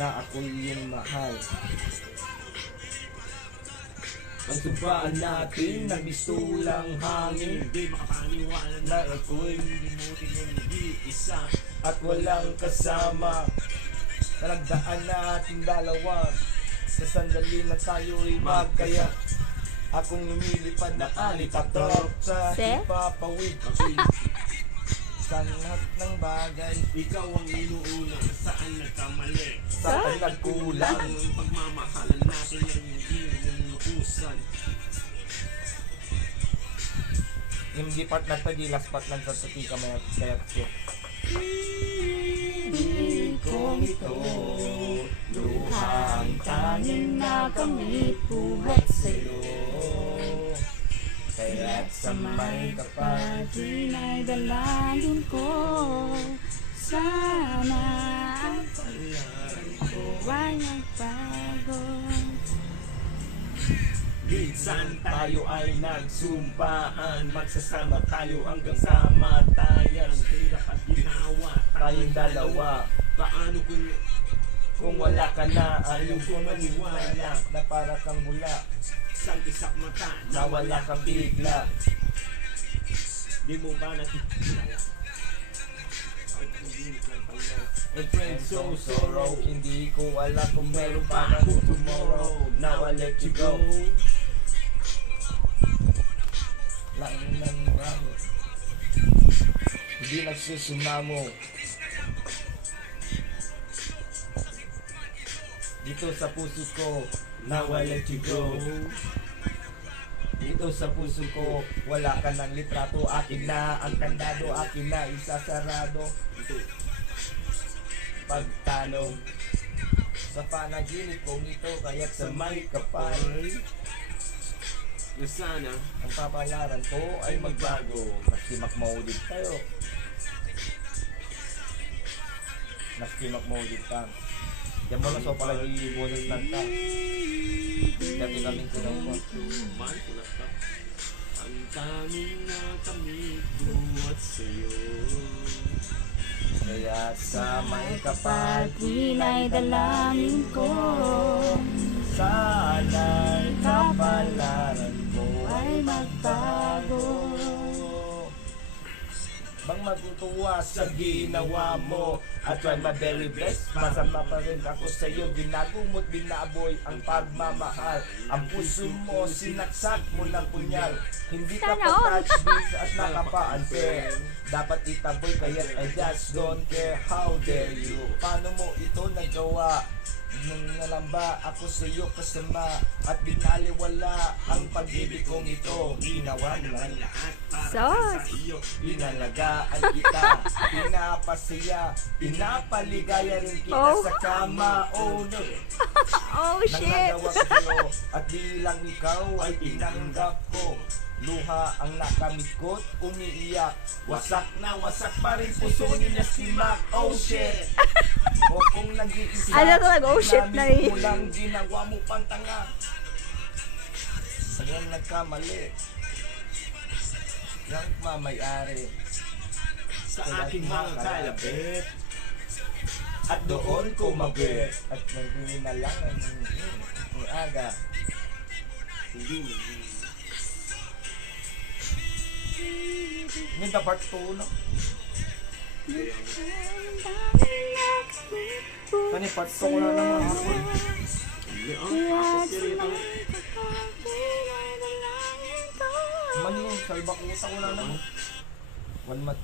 na ako'y iyong mahal. Pagsumpaan natin na bisulang hangin, di makapaniwala na ako'y limutin ng nag-iisa At walang kasama na nagdaan natin dalawa. Sa sandali na tayo'y magkaya. Akong lumilipad na alipatok sa Se? ipapawid sa lahat ng bagay. Ikaw ang inuuna, saan nagkamali? Saan nagkulang? Ang pagmamahalan natin ay hindi nangulukusan. Hindi part na to, di last part lang sa tuti ka may kayat ko. Ibig kong ito, luhang tanging nakamit buhat sa'yo. Kaya't sa may kapag Pag-inay dalangin ko, sana ako ay magbago. Minsan tayo ay nagsumpaan, magsasama tayo hanggang sa matayan. Hirap at ginawa tayong dalawa. Paano Kung wala ka na, ayaw ko maniwala maniwala na para kang bula, isang isak mata na wala kang bigla. Di mo ba nakikilala? A friend so sorrow, Hindi ko alam kung meron pa ako tomorrow. Now I let you go. Lang ng bravo, hindi nagsusumamo. Dito sa puso ko, now I let you go. Dito sa puso ko, wala ka ng litrato. Akin na ang kandado, akin na isasarado. Pagtanong sa panaginip kong ito, kaya't sa may kapal na sana ang papalaran ko ay magbago. Maski makmaudit tayo, maski makmaudit ka. Yan mo na so palagi bonus lang ka. Dati kaming kinuha. Mindful ka. Ang tanging nakamit buhat sa'yo. Kaya sa may kapal, Pag-inay dalangin ko, sana'y kapalaran ko ay magbago. Bang matutuwa sa ginawa mo at try my very best. Masama pa rin ako sa iyo, ginagumot, binaboy ang pagmamahal. Ang puso mo, sinaksak mo ng punyal. Hindi ka Sana all. pa-touch base at nakapa-unfair. Dapat itaboy kaya't I just don't care. How dare you? Paano mo ito nagawa? Nung nalamba ako sa iyo kasama at binaliwala ang pag-ibig kong ito. Ginawa mo lang Lahat para Sos! sa iyo. Pinalagaan kita, pinapasaya, pinapaligaya rin kita Oh. sa kama. Oh no, Oh nang shit! nagawa ko sa'yo at di lang ikaw ay tinanggap ko. Luha ang nakamit ko't umiiyak. Wasak na wasak pa rin puso niya si Mac. Oh shit! O kung nag-iisa, Ano talaga, oh shit na ginamit eh. mo lang, ginawa mo pang tanga. Sa'yo nagkamali. Yang mamayari Sa aking mga kalabit. at doon ko mabit at nagdini na lang ang aga. Hindi. Yung the part 2 no? Kani part 2 ko na naman ako. Man yung salba ko na naman. One month.